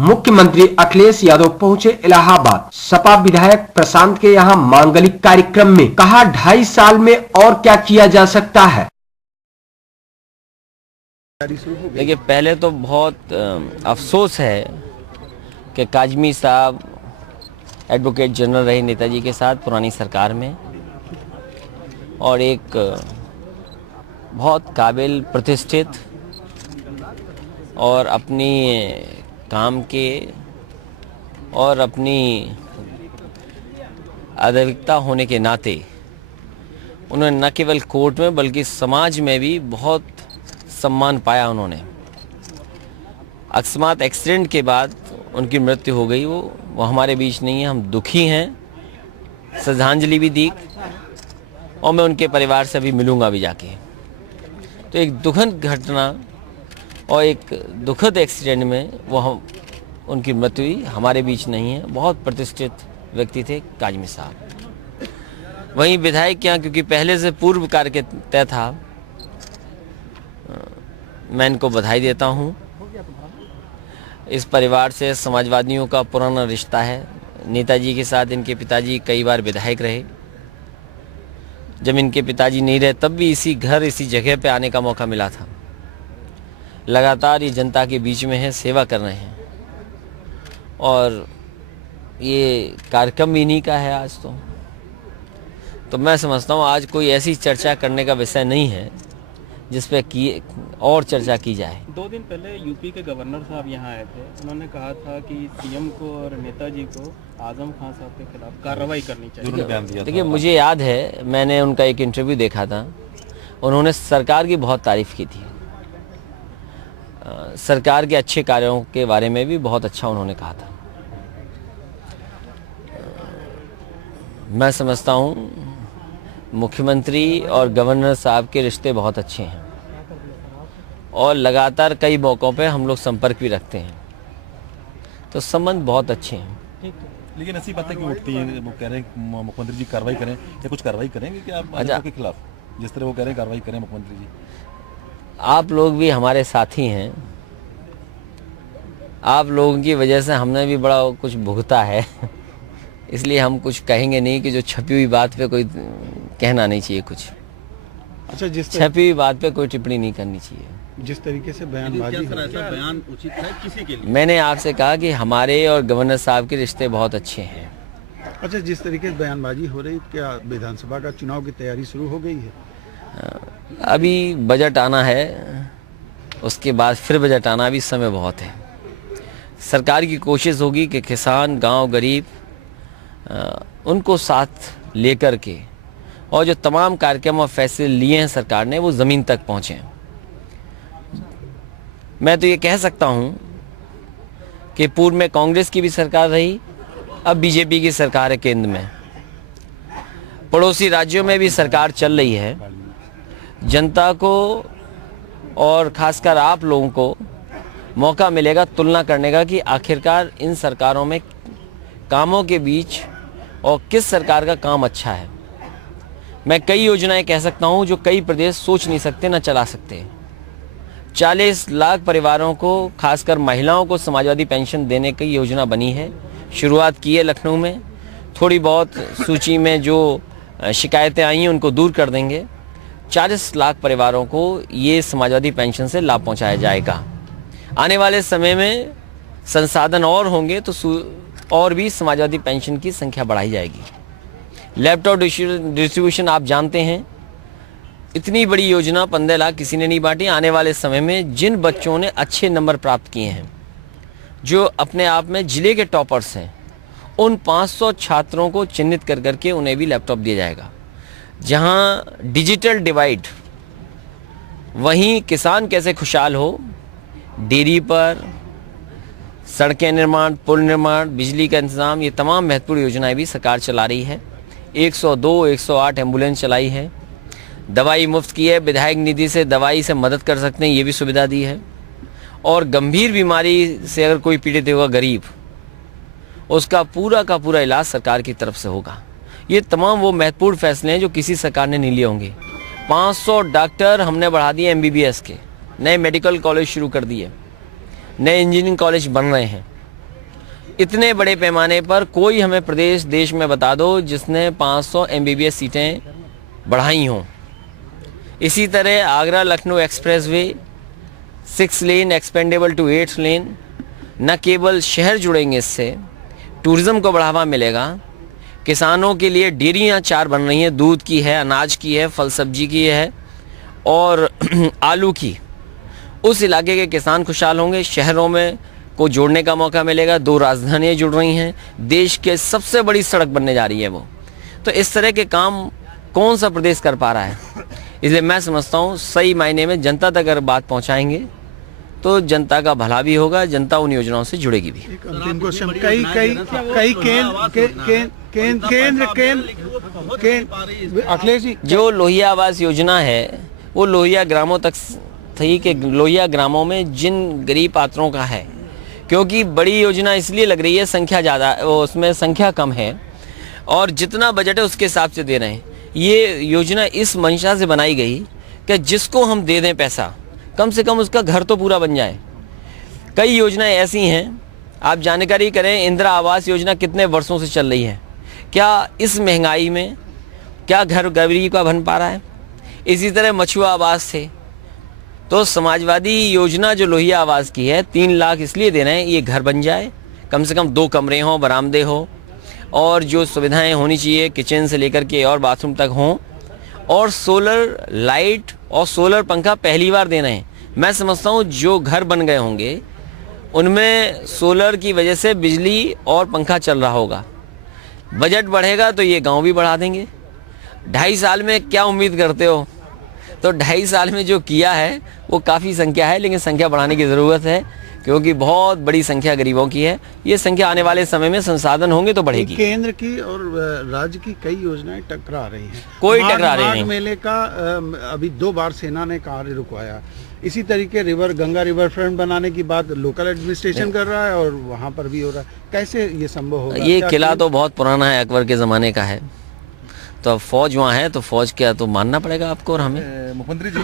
मुख्यमंत्री अखिलेश यादव पहुंचे इलाहाबाद। सपा विधायक प्रशांत के यहां मांगलिक कार्यक्रम में कहा 2.5 साल में और क्या किया जा सकता है। देखिए, पहले तो बहुत अफसोस है कि काजमी साहब एडवोकेट जनरल रहे नेताजी के साथ पुरानी सरकार में, और एक बहुत काबिल, प्रतिष्ठित और अपनी काम के और अपनी आधिकारिकता होने के नाते उन्होंने न केवल कोर्ट में बल्कि समाज में भी बहुत सम्मान पाया। उन्होंने अकस्मात एक्सीडेंट के बाद उनकी मृत्यु हो गई। वो हमारे बीच नहीं है, हम दुखी हैं, श्रद्धांजलि भी दी और मैं उनके परिवार से अभी मिलूंगा भी जाके। तो एक दुखद घटना और एक दुखद एक्सीडेंट में उनकी मृत्यु हुई, हमारे बीच नहीं है। बहुत प्रतिष्ठित व्यक्ति थे काजमी साहब। वहीं विधायक यहाँ क्योंकि पहले से पूर्व कार्य के तय था, मैं इनको बधाई देता हूँ। इस परिवार से समाजवादियों का पुराना रिश्ता है। नेताजी के साथ इनके पिताजी कई बार विधायक रहे। जब इनके पिताजी नहीं रहे तब भी इसी घर, इसी जगह पे आने का मौका मिला था। लगातार ये जनता के बीच में है, सेवा कर रहे हैं, और ये कार्यक्रम भी इन्हीं का है आज। तो मैं समझता हूँ आज कोई ऐसी चर्चा करने का विषय नहीं है जिस पे और चर्चा की जाए। 2 दिन पहले यूपी के गवर्नर साहब यहाँ आए थे। उन्होंने कहा था कि सीएम को और नेताजी को आजम खान साहब के खिलाफ कार्रवाई करनी चाहिए। देखिए, मुझे याद है, मैंने उनका एक इंटरव्यू देखा था। उन्होंने सरकार की बहुत तारीफ की थी। सरकार के अच्छे कार्यों के बारे में भी बहुत अच्छा उन्होंने कहा था। मैं समझता हूँ मुख्यमंत्री और गवर्नर साहब के रिश्ते बहुत अच्छे हैं और लगातार कई मौक़ों पे हम लोग संपर्क भी रखते हैं, तो संबंध बहुत अच्छे हैं। लेकिन ऐसी बातें क्यों उठती हैं? वो कह रहे हैं मुख्यमंत्री जी कार्रवाई करें, या कुछ कार्रवाई करेंगे क्या आप के खिलाफ? जिस तरह वो कह रहे हैं कार्रवाई करें मुख्यमंत्री जी। आप लोग भी हमारे साथी हैं। आप लोगों की वजह से हमने भी बड़ा कुछ भुगता है, इसलिए हम कुछ कहेंगे नहीं कि जो छपी हुई बात पे कोई कहना नहीं चाहिए कुछ। अच्छा, छपी हुई बात पे कोई टिप्पणी नहीं करनी चाहिए। जिस तरीके से बयानबाजी, ऐसा बयान उचित है किसी के लिए? मैंने आपसे कहा कि हमारे और गवर्नर साहब के रिश्ते बहुत अच्छे हैं। अच्छा, जिस तरीके से बयानबाजी हो रही, क्या विधानसभा का चुनाव की तैयारी शुरू हो गई है? अभी बजट आना है, उसके बाद फिर बजट आना, अभी समय बहुत है। सरकार की कोशिश होगी कि किसान, गांव, गरीब, उनको साथ लेकर के और जो तमाम कार्यक्रम और फैसले लिए हैं सरकार ने, वो ज़मीन तक पहुँचे। मैं तो ये कह सकता हूँ कि पूर्व में कांग्रेस की भी सरकार रही, अब बीजेपी की सरकार है केंद्र में। पड़ोसी राज्यों में भी सरकार चल रही है। जनता को और खासकर आप लोगों को मौका मिलेगा तुलना करने का कि आखिरकार इन सरकारों में कामों के बीच और किस सरकार का काम अच्छा है। मैं कई योजनाएं कह सकता हूं जो कई प्रदेश सोच नहीं सकते, न चला सकते। 40 लाख परिवारों को, खासकर महिलाओं को समाजवादी पेंशन देने की योजना बनी है, शुरुआत की है लखनऊ में। थोड़ी बहुत सूची में जो शिकायतें आई हैं उनको दूर कर देंगे। 40 लाख परिवारों को ये समाजवादी पेंशन से लाभ पहुंचाया जाएगा। आने वाले समय में संसाधन और होंगे तो और भी समाजवादी पेंशन की संख्या बढ़ाई जाएगी। लैपटॉप डिस्ट्रीब्यूशन आप जानते हैं, इतनी बड़ी योजना 15 लाख किसी ने नहीं बांटी। आने वाले समय में जिन बच्चों ने अच्छे नंबर प्राप्त किए हैं, जो अपने आप में जिले के टॉपर्स हैं, उन 500 छात्रों को चिन्हित कर करके उन्हें भी लैपटॉप दिया जाएगा। जहां डिजिटल डिवाइड, वहीं किसान कैसे खुशहाल हो, डेयरी पर, सड़कें निर्माण, पुल निर्माण, बिजली का इंतजाम, ये तमाम महत्वपूर्ण योजनाएं भी सरकार चला रही है। 102, 108 एम्बुलेंस चलाई है। दवाई मुफ्त की है, विधायक निधि से दवाई से मदद कर सकते हैं, ये भी सुविधा दी है। और गंभीर बीमारी से अगर कोई पीड़ित होगा गरीब, उसका पूरा का पूरा इलाज सरकार की तरफ से होगा। ये तमाम वो महत्वपूर्ण फैसले हैं जो किसी सरकार ने नहीं लिए होंगे। 500 डॉक्टर हमने बढ़ा दिए MBBS के, नए मेडिकल कॉलेज शुरू कर दिए, नए इंजीनियरिंग कॉलेज बन रहे हैं। इतने बड़े पैमाने पर कोई हमें प्रदेश देश में बता दो जिसने 500 MBBS सीटें बढ़ाई हों। इसी तरह Agra Lucknow expressway 6 lane expandable to 8 lane, न केवल शहर जुड़ेंगे, इससे टूरिज्म को बढ़ावा मिलेगा, किसानों के लिए डेयरियाँ 4 बन रही हैं, दूध की है, अनाज की है, फल सब्जी की है और आलू की। उस इलाके के किसान खुशहाल होंगे, शहरों में को जोड़ने का मौका मिलेगा, 2 राजधानियाँ जुड़ रही हैं, देश के सबसे बड़ी सड़क बनने जा रही है वो। तो इस तरह के काम कौन सा प्रदेश कर पा रहा है? इसलिए मैं समझता हूँ सही मायने में जनता तक अगर बात पहुँचाएंगे तो जनता का भला भी होगा, जनता उन योजनाओं से जुड़ेगी भी। एक अंतिम क्वेश्चन, केंद्र अखिलेश जी, जो लोहिया आवास योजना है वो लोहिया ग्रामों तक थी कि लोहिया ग्रामों में जिन गरीब पात्रों का है, क्योंकि बड़ी योजना इसलिए लग रही है संख्या ज़्यादा, उसमें संख्या कम है और जितना बजट है उसके हिसाब से दे रहे हैं। ये योजना इस मंशा से बनाई गई कि जिसको हम दे दें पैसा, कम से कम उसका घर तो पूरा बन जाए। कई योजनाएं ऐसी हैं, आप जानकारी करें, इंदिरा आवास योजना कितने वर्षों से चल रही है, क्या इस महंगाई में क्या घर गरीब का बन पा रहा है? इसी तरह मछुआ आवास थे, तो समाजवादी योजना जो लोहिया आवास की है 3 लाख इसलिए दे रहे हैं ये घर बन जाए, कम से कम 2 कमरे हों, बरामदे हो और जो सुविधाएं होनी चाहिए किचन से लेकर के और बाथरूम तक हों, और सोलर लाइट और सोलर पंखा पहली बार दे रहे हैं। मैं समझता हूँ जो घर बन गए होंगे उनमें सोलर की वजह से बिजली और पंखा चल रहा होगा। बजट बढ़ेगा तो ये गांव भी बढ़ा देंगे। 2.5 साल में क्या उम्मीद करते हो? तो 2.5 साल में जो किया है वो काफ़ी संख्या है, लेकिन संख्या बढ़ाने की ज़रूरत है क्योंकि बहुत बड़ी संख्या गरीबों की है। ये संख्या आने वाले समय में संसाधन होंगे तो बढ़ेगी। केंद्र की और राज्य की कई योजनाएं टकरा रही हैं, कोई टकरा रही नहीं। मेले का अभी 2 बार सेना ने कार्य रुकवाया। इसी तरीके गंगा रिवर फ्रंट बनाने की बात लोकल एडमिनिस्ट्रेशन कर रहा है और वहाँ पर भी हो रहा है। कैसे ये संभव होगा? ये किला तो बहुत पुराना है, अकबर के ज़माने का है, तो अब फौज वहाँ है तो फौज क्या तो मानना पड़ेगा आपको और हमें। मुख्यमंत्री जी